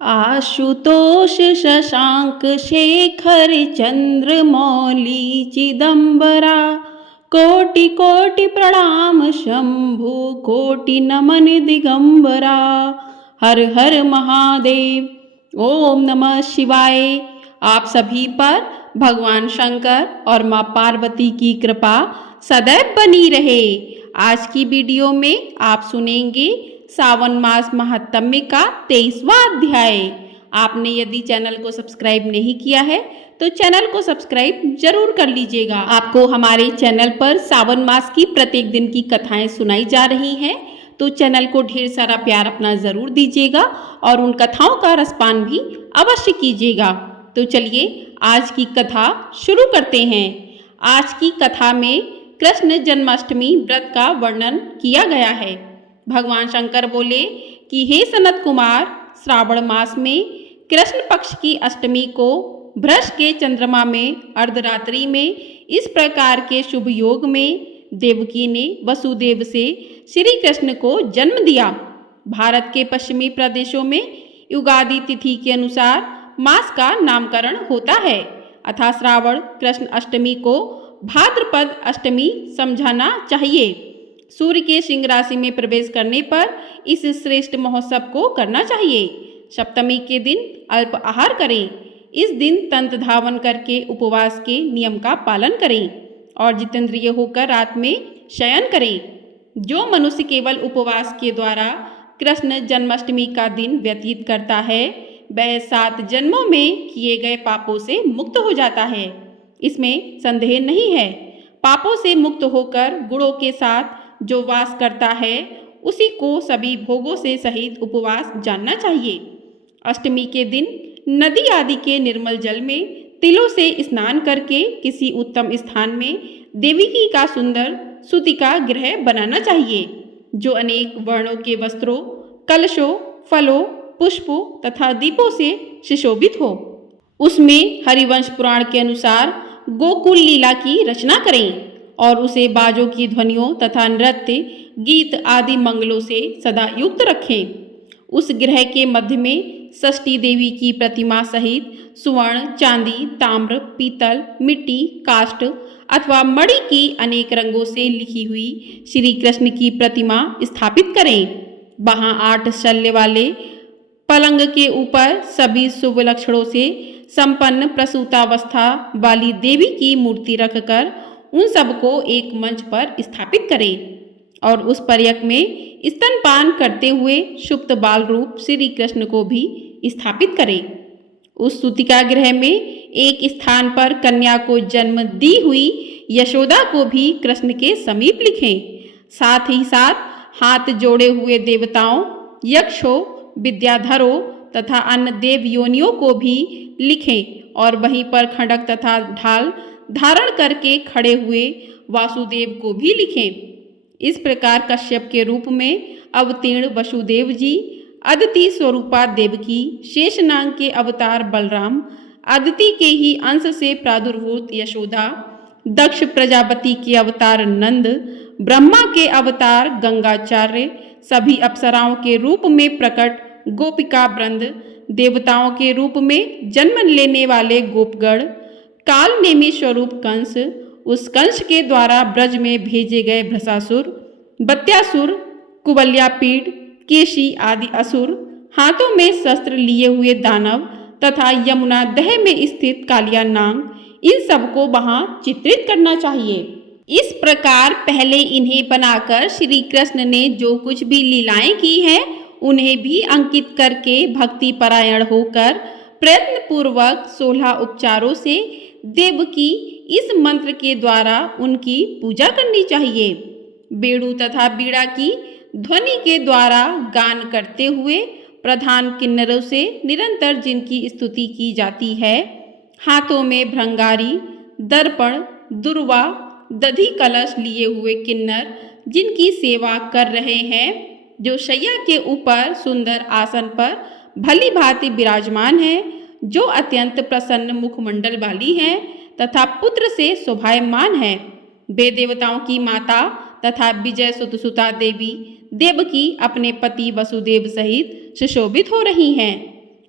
आशुतोष शशांक शेखर चंद्रमौली चिदंबरा। कोटि कोटि प्रणाम शंभु कोटि नमन दिगंबरा। हर हर महादेव। ओम नमः शिवाय। आप सभी पर भगवान शंकर और माँ पार्वती की कृपा सदैव बनी रहे। आज की वीडियो में आप सुनेंगे सावन मास महात्म्य का 23वां अध्याय। आपने यदि चैनल को सब्सक्राइब नहीं किया है तो चैनल को सब्सक्राइब जरूर कर लीजिएगा। आपको हमारे चैनल पर सावन मास की प्रत्येक दिन की कथाएं सुनाई जा रही हैं, तो चैनल को ढेर सारा प्यार अपना जरूर दीजिएगा और उन कथाओं का रसपान भी अवश्य कीजिएगा। तो चलिए आज की कथा शुरू करते हैं। आज की कथा में कृष्ण जन्माष्टमी व्रत का वर्णन किया गया है। भगवान शंकर बोले कि हे सनत कुमार, श्रावण मास में कृष्ण पक्ष की अष्टमी को भृष के चंद्रमा में अर्धरात्रि में इस प्रकार के शुभ योग में देवकी ने वसुदेव से श्री कृष्ण को जन्म दिया। भारत के पश्चिमी प्रदेशों में युगादि तिथि के अनुसार मास का नामकरण होता है, अतः श्रावण कृष्ण अष्टमी को भाद्रपद अष्टमी समझाना चाहिए। सूर्य के सिंह राशि में प्रवेश करने पर इस श्रेष्ठ महोत्सव को करना चाहिए। सप्तमी के दिन अल्प आहार करें। इस दिन तंत्र धावन करके उपवास के नियम का पालन करें और जितेंद्रिय होकर रात में शयन करें। जो मनुष्य केवल उपवास के द्वारा कृष्ण जन्माष्टमी का दिन व्यतीत करता है, वह 7 जन्मों में किए गए पापों से मुक्त हो जाता है। इसमें संदेह नहीं है। पापों से मुक्त होकर गुणों के साथ जो वास करता है, उसी को सभी भोगों से सहित उपवास जानना चाहिए। अष्टमी के दिन नदी आदि के निर्मल जल में तिलों से स्नान करके किसी उत्तम स्थान में देवी का सुंदर सूतिका गृह बनाना चाहिए, जो अनेक वर्णों के वस्त्रों, कलशों, फलों, पुष्पों तथा दीपों से सुशोभित हो। उसमें हरिवंश पुराण के अनुसार गोकुल लीला की रचना करें और उसे बाजों की ध्वनियों तथा नृत्य, गीत आदि मंगलों से सदा युक्त रखें। उस गृह के मध्य में षष्ठी देवी की प्रतिमा सहित स्वर्ण, चांदी, ताम्र, पीतल, मिट्टी, काष्ठ अथवा मणि की अनेक रंगों से लिखी हुई श्री कृष्ण की प्रतिमा स्थापित करें। वहाँ 8 शल्य वाले पलंग के ऊपर सभी शुभ लक्षणों से संपन्न प्रसूतावस्था वाली देवी की मूर्ति रखकर उन सबको एक मंच पर स्थापित करें और उस पर्यक में स्तनपान करते हुए सुप्त बाल रूप श्री कृष्ण को भी स्थापित करें। उस सूतिका गृह में एक स्थान पर कन्या को जन्म दी हुई यशोदा को भी कृष्ण के समीप लिखें। साथ ही साथ हाथ जोड़े हुए देवताओं, यक्षों, विद्याधरों तथा अन्य देव योनियों को भी लिखें और वहीं पर खड़ग तथा ढाल धारण करके खड़े हुए वासुदेव को भी लिखें। इस प्रकार कश्यप के रूप में अवतीर्ण वसुदेव जी, अदिति स्वरूपा देवकी, शेषनाग के अवतार बलराम, अदिति के ही अंश से प्रादुर्भूत यशोदा, दक्ष प्रजापति के अवतार नंद, ब्रह्मा के अवतार गंगाचार्य, सभी अप्सराओं के रूप में प्रकट गोपिका वृंद, देवताओं के रूप में जन्म लेने वाले गोपगण, काल नेमी स्वरूप कंस, उस कंस के द्वारा ब्रज में भेजे गए भ्रसासुर, बत्यासुर, कुवल्यापीड, केशी आदि असुर, हाथों में शस्त्र लिए हुए दानव तथा यमुना दह में स्थित कालिया नाग, इन सबको वहां चित्रित करना चाहिए। इस प्रकार पहले इन्हें बनाकर श्री कृष्ण ने जो कुछ भी लीलाएं की हैं, उन्हें भी अंकित करके भक्ति परायण होकर प्रयत्न पूर्वक 16 उपचारों से देवकी इस मंत्र के द्वारा उनकी पूजा करनी चाहिए। बेड़ू तथा बीड़ा की ध्वनि के द्वारा गान करते हुए प्रधान किन्नरों से निरंतर जिनकी स्तुति की जाती है, हाथों में भ्रंगारी, दर्पण, दुर्वा, दधि कलश लिए हुए किन्नर जिनकी सेवा कर रहे हैं, जो शैया के ऊपर सुंदर आसन पर भली भांति विराजमान है, जो अत्यंत प्रसन्न मुखमंडल वाली हैं तथा पुत्र से शोभायमान है, वे देवताओं की माता तथा विजय सुतसुता देवी देवकी अपने पति वसुदेव सहित सुशोभित हो रही हैं।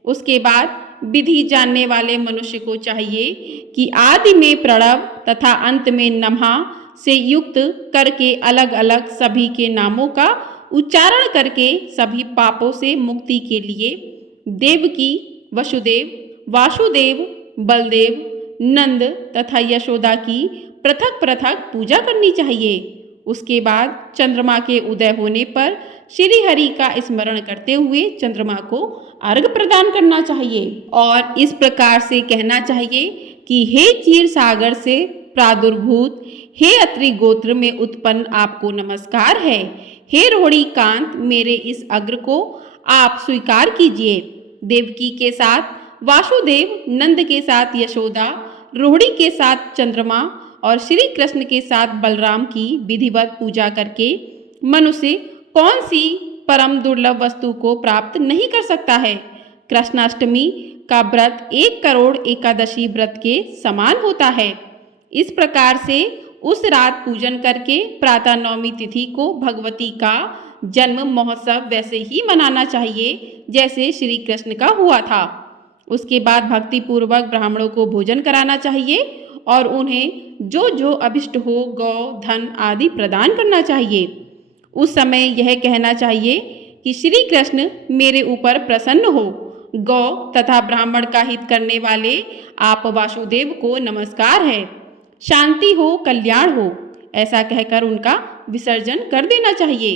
उसके बाद विधि जानने वाले मनुष्य को चाहिए कि आदि में प्रणव तथा अंत में नमः से युक्त करके अलग अलग सभी के नामों का उच्चारण करके सभी पापों से मुक्ति के लिए देवकी, वसुदेव, वासुदेव, बलदेव, नंद तथा यशोदा की पृथक पृथक पूजा करनी चाहिए। उसके बाद चंद्रमा के उदय होने पर श्री हरि का स्मरण करते हुए चंद्रमा को अर्घ प्रदान करना चाहिए और इस प्रकार से कहना चाहिए कि हे क्षीर सागर से प्रादुर्भूत, हे अत्रि गोत्र में उत्पन्न आपको नमस्कार है। हे रोहिणी कांत, मेरे इस अग्र को आप स्वीकार कीजिए। देवकी के साथ वासुदेव, नंद के साथ यशोदा, रोहिणी के साथ चंद्रमा और श्री कृष्ण के साथ बलराम की विधिवत पूजा करके मनुष्य कौन सी परम दुर्लभ वस्तु को प्राप्त नहीं कर सकता है। कृष्णाष्टमी का व्रत 1 करोड़ एकादशी व्रत के समान होता है। इस प्रकार से उस रात पूजन करके प्रातः नवमी तिथि को भगवती का जन्म महोत्सव वैसे ही मनाना चाहिए जैसे श्री कृष्ण का हुआ था। उसके बाद भक्ति पूर्वक ब्राह्मणों को भोजन कराना चाहिए और उन्हें जो जो अभिष्ट हो गौ, धन आदि प्रदान करना चाहिए। उस समय यह कहना चाहिए कि श्री कृष्ण मेरे ऊपर प्रसन्न हो। गौ तथा ब्राह्मण का हित करने वाले आप वासुदेव को नमस्कार है। शांति हो, कल्याण हो, ऐसा कहकर उनका विसर्जन कर देना चाहिए।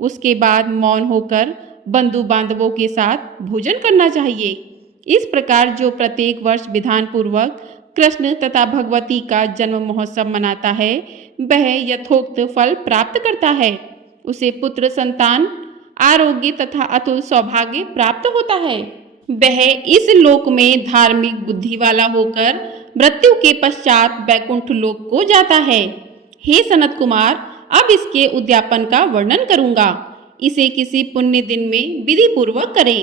उसके बाद मौन होकर बंधु बांधवों के साथ भोजन करना चाहिए। इस प्रकार जो प्रत्येक वर्ष विधान पूर्वक कृष्ण तथा भगवती का जन्म महोत्सव मनाता है वह यथोक्त फल प्राप्त करता है। उसे पुत्र संतान, आरोग्य तथा अतुल सौभाग्य प्राप्त होता है। वह इस लोक में धार्मिक बुद्धि वाला होकर मृत्यु के पश्चात वैकुंठ लोक को जाता है। हे सनत कुमार, अब इसके उद्यापन का वर्णन करूंगा। इसे किसी पुण्य दिन में विधि पूर्वक करें।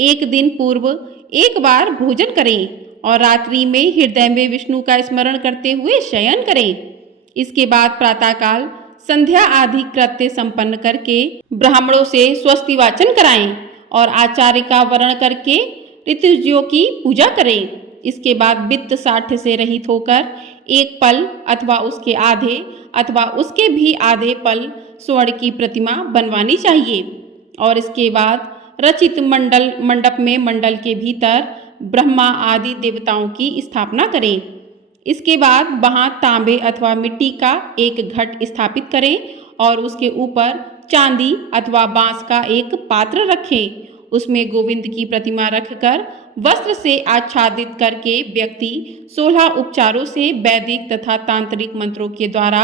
एक दिन पूर्व एक बार भोजन करें और रात्रि में हृदय में विष्णु का स्मरण करते हुए शयन करें। इसके बाद प्रातःकाल संध्या आदि कृत्य संपन्न करके ब्राह्मणों से स्वस्ति वाचन कराएं और आचार्य का वर्ण करके ऋतुजियों की पूजा करें। इसके बाद वित्त साठ्य से रहित होकर एक पल अथवा उसके आधे अथवा उसके भी आधे पल स्वर्ण की प्रतिमा बनवानी चाहिए और इसके बाद रचित मंडप में मंडल के भीतर ब्रह्मा आदि देवताओं की स्थापना करें। इसके बाद वहां तांबे अथवा मिट्टी का एक घट स्थापित करें और उसके ऊपर चांदी अथवा बांस का एक पात्र रखें। उसमें गोविंद की प्रतिमा रखकर वस्त्र से आच्छादित करके व्यक्ति 16 उपचारों से वैदिक तथा तांत्रिक मंत्रों के द्वारा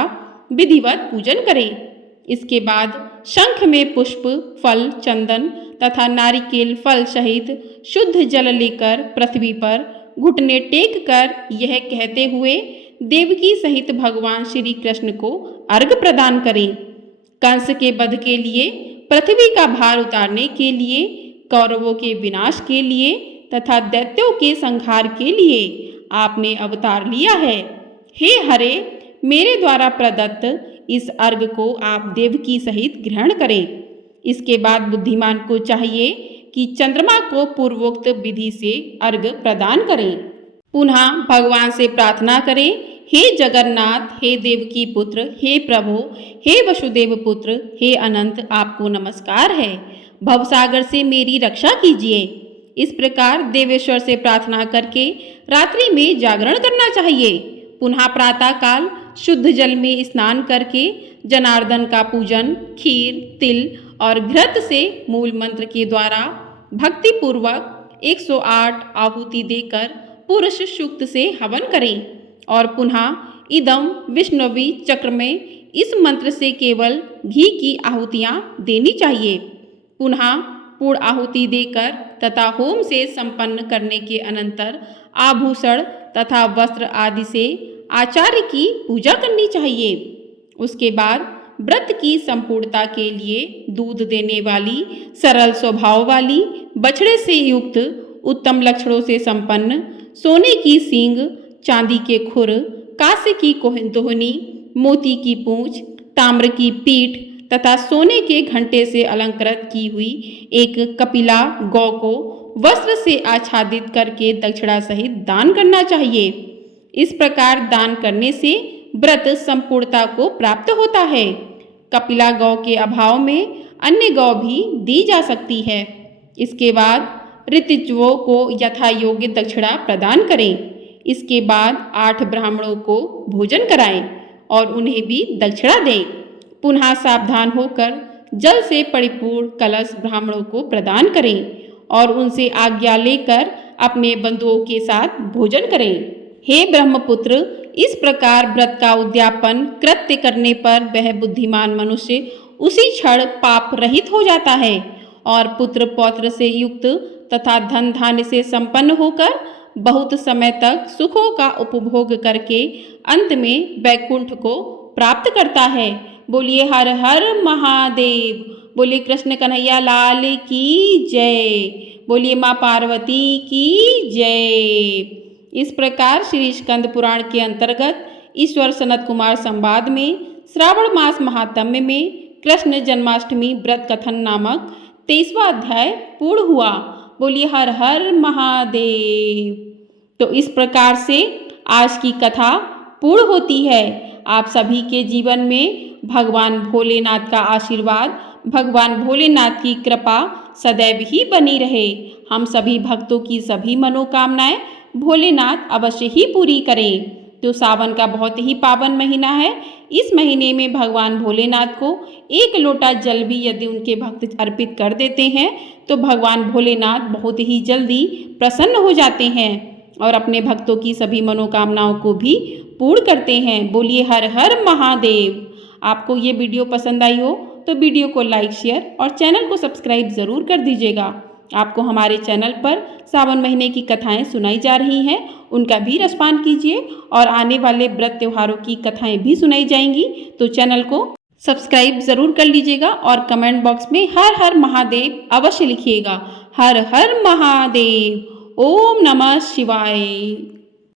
विधिवत पूजन करे। इसके बाद शंख में पुष्प, फल, चंदन तथा नारिकेल फल सहित शुद्ध जल लेकर पृथ्वी पर घुटने टेक कर यह कहते हुए देवकी सहित भगवान श्री कृष्ण को अर्घ प्रदान करें। कंस के वध के लिए, पृथ्वी का भार उतारने के लिए, कौरवों के विनाश के लिए तथा दैत्यों के संहार के लिए आपने अवतार लिया है। हे हरे, मेरे द्वारा प्रदत्त इस अर्घ को आप देवकी सहित ग्रहण करें। इसके बाद बुद्धिमान को चाहिए कि चंद्रमा को पूर्वोक्त विधि से अर्घ प्रदान करें। पुनः भगवान से प्रार्थना करें, हे जगन्नाथ, हे देवकी पुत्र, हे प्रभु, हे वसुदेव पुत्र, हे अनंत, आपको नमस्कार है। भवसागर से मेरी रक्षा कीजिए। इस प्रकार देवेश्वर से प्रार्थना करके रात्रि में जागरण करना चाहिए। पुनः प्रातः काल शुद्ध जल में स्नान करके जनार्दन का पूजन खीर, तिल और घृत से मूल मंत्र के द्वारा भक्ति पूर्वक 108 आहुति देकर पुरुष सूक्त से हवन करें और पुनः इदम विष्णुवी चक्र में इस मंत्र से केवल घी की आहुतियाँ देनी चाहिए। पुनः पूर्ण आहुति देकर तथा होम से संपन्न करने के अनंतर आभूषण तथा वस्त्र आदि से आचार्य की पूजा करनी चाहिए। उसके बाद व्रत की संपूर्णता के लिए दूध देने वाली, सरल स्वभाव वाली, बछड़े से युक्त, उत्तम लक्षणों से संपन्न, सोने की सींग, चांदी के खुर, कांसे की दोहनी, मोती की पूंछ, ताम्र की पीठ तथा सोने के घंटे से अलंकृत की हुई एक कपिला गौ को वस्त्र से आच्छादित करके दक्षिणा सहित दान करना चाहिए। इस प्रकार दान करने से व्रत संपूर्णता को प्राप्त होता है। कपिला गौ के अभाव में अन्य गौ भी दी जा सकती है। इसके बाद ऋतुजों को यथा योग्य दक्षिणा प्रदान करें। इसके बाद 8 ब्राह्मणों को भोजन कराएं और उन्हें भी दक्षिणा दें। पुनः सावधान होकर जल से परिपूर्ण कलश ब्राह्मणों को प्रदान करें और उनसे आज्ञा लेकर अपने बंधुओं के साथ भोजन करें। हे ब्रह्मपुत्र, इस प्रकार व्रत का उद्यापन कृत्य करने पर वह बुद्धिमान मनुष्य उसी क्षण पाप रहित हो जाता है और पुत्र पौत्र से युक्त तथा धन धान्य से संपन्न होकर बहुत समय तक सुखों का उपभोग करके अंत में वैकुंठ को प्राप्त करता है। बोलिए हर हर महादेव। बोलिए कृष्ण कन्हैया लाल की जय। बोलिए माँ पार्वती की जय। इस प्रकार श्री स्कंद पुराण के अंतर्गत ईश्वर सनत कुमार संवाद में श्रावण मास महात्म्य में कृष्ण जन्माष्टमी व्रत कथन नामक 23वां अध्याय पूर्ण हुआ। बोलिए हर हर महादेव। तो इस प्रकार से आज की कथा पूर्ण होती है। आप सभी के जीवन में भगवान भोलेनाथ का आशीर्वाद, भगवान भोलेनाथ की कृपा सदैव ही बनी रहे। हम सभी भक्तों की सभी मनोकामनाएं भोलेनाथ अवश्य ही पूरी करें। तो सावन का बहुत ही पावन महीना है। इस महीने में भगवान भोलेनाथ को 1 लोटा जल भी यदि उनके भक्त अर्पित कर देते हैं तो भगवान भोलेनाथ बहुत ही जल्दी प्रसन्न हो जाते हैं और अपने भक्तों की सभी मनोकामनाओं को भी पूर्ण करते हैं। बोलिए हर हर महादेव। आपको ये वीडियो पसंद आई हो तो वीडियो को लाइक, शेयर और चैनल को सब्सक्राइब ज़रूर कर दीजिएगा। आपको हमारे चैनल पर सावन महीने की कथाएं सुनाई जा रही हैं, उनका भी रसपान कीजिए और आने वाले व्रत त्योहारों की कथाएं भी सुनाई जाएंगी। तो चैनल को सब्सक्राइब ज़रूर कर लीजिएगा और कमेंट बॉक्स में हर हर महादेव अवश्य लिखिएगा। हर हर महादेव। ओम नमः शिवाय।